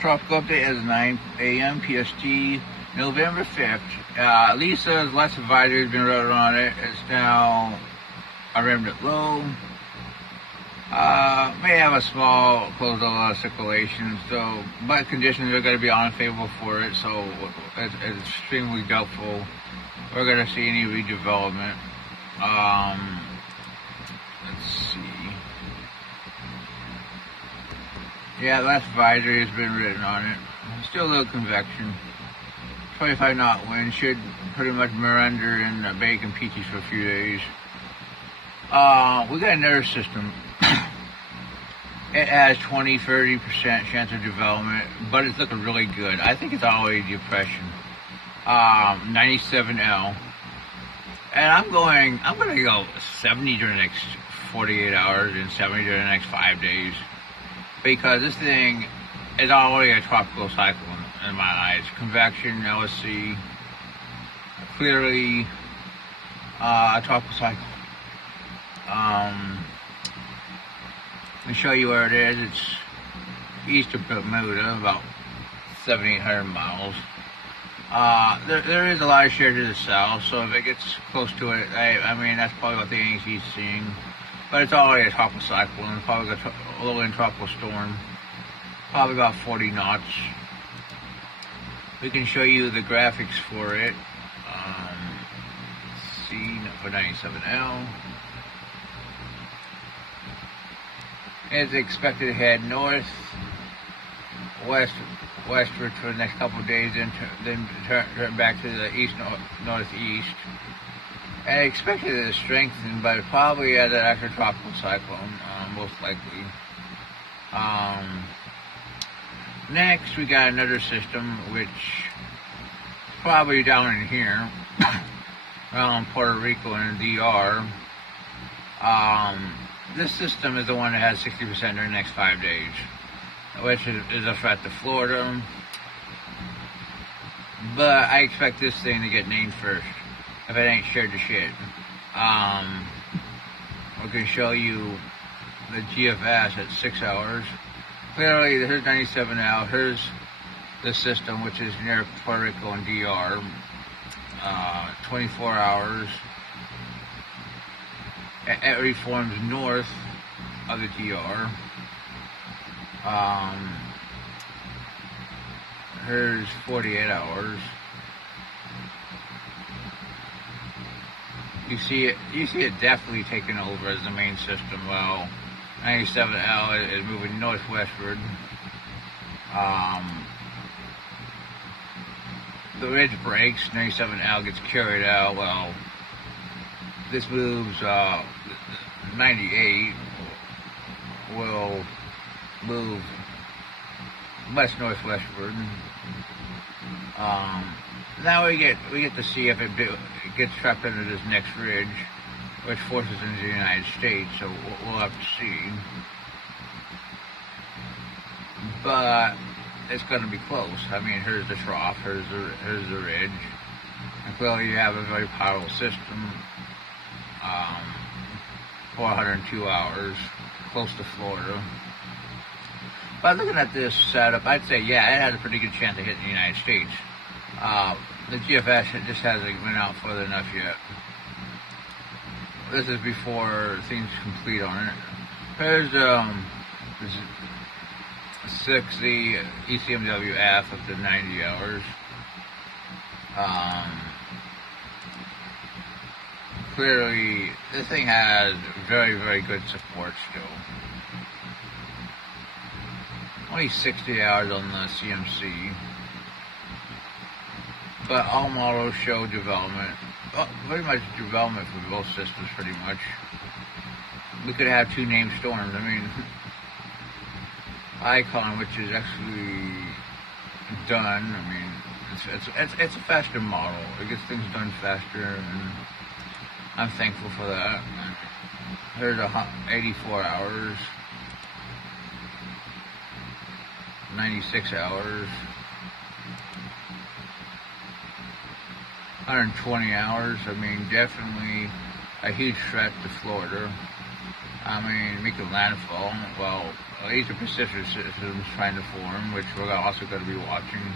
Tropical update is 9 a.m. PST, November 5th. Lisa's last advisory has been wrote on it. It's now a remnant low. May have a small closed circulation, but conditions are going to be unfavorable for it, so it's extremely doubtful we're going to see any redevelopment. Let's see. Yeah, the last advisory has been written on it. Still a little convection. 25 knot wind should pretty much meander in Bacon Peaches for a few days. We got another system. It has 20-30% chance of development, but it's looking really good. I think it's already depression. 97L. And I'm going to go 70 during the next 48 hours and 70 during the next 5 days. Because this thing is already a tropical cyclone in my eyes. Convection, LSC, clearly a tropical cyclone. Let me show you where it is. It's east of Bermuda, about 700-800 miles. There is a lot of share to the south, so if it gets close to it, I mean, that's probably what the AEC is seeing. But it's already a tropical cyclone, probably a low-end tropical storm, probably about 40 knots. We can show you the graphics for it. C for 97L. It's expected to head westward for the next couple of days, then turn back to the northeast. And expected to strengthen, but probably as an actual tropical cyclone, most likely. Next, we got another system, which probably down in here, around Puerto Rico and the DR. This system is the one that has 60% during the next 5 days, which is a threat to Florida. But I expect this thing to get named first, if it ain't shared to shit. We can show you the GFS at 6 hours. Clearly, here's 97L. Here's the system, which is near Puerto Rico and DR. 24 hours. It reforms north of the DR. Here's 48 hours. You see it definitely taking over as the main system. Well, 97L is moving northwestward. The ridge breaks, 97L gets carried out. Well, this moves 98 will move west-northwestward. Now we get to see if it gets trapped under this next ridge, which forces into the United States, so we'll have to see. But it's going to be close. I mean, here's the trough, here's the ridge. And clearly you have a very powerful system. 402 hours, close to Florida. But looking at this setup, I'd say, yeah, it has a pretty good chance of hitting the United States. The GFS just hasn't went out further enough yet. This is before things complete on it. Here's 60 ECMWF up to 90 hours. Clearly, this thing has very, very good support still. Only 60 hours on the CMC. But all models show development. Well, very much development for both systems, pretty much. We could have two named storms. I mean, Icon, which is actually done. I mean, it's a faster model. It gets things done faster, and I'm thankful for that. There's 84 hours, 96 hours, 120 hours. I mean, definitely a huge threat to Florida. making landfall. Well, at least the Pacific system is trying to form, which we're also going to be watching.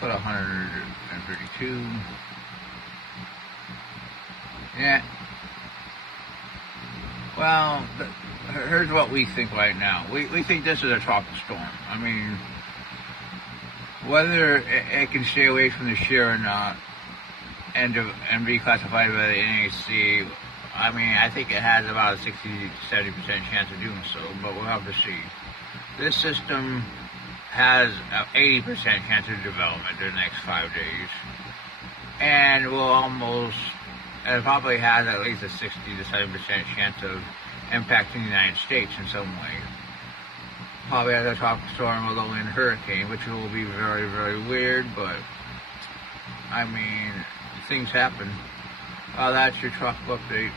Put 132. Yeah. Well, here's what we think right now. We think this is a tropical storm. Whether it can stay away from the shear or not, and be classified by the NHC, I think it has about a 60 to 70% chance of doing so, but we'll have to see. This system has an 80% chance of development in the next 5 days, and it probably has at least a 60 to 70% chance of impacting the United States in some way. Probably as a tropical storm will go in hurricane, which will be very, very weird, but things happen. That's your tropical update.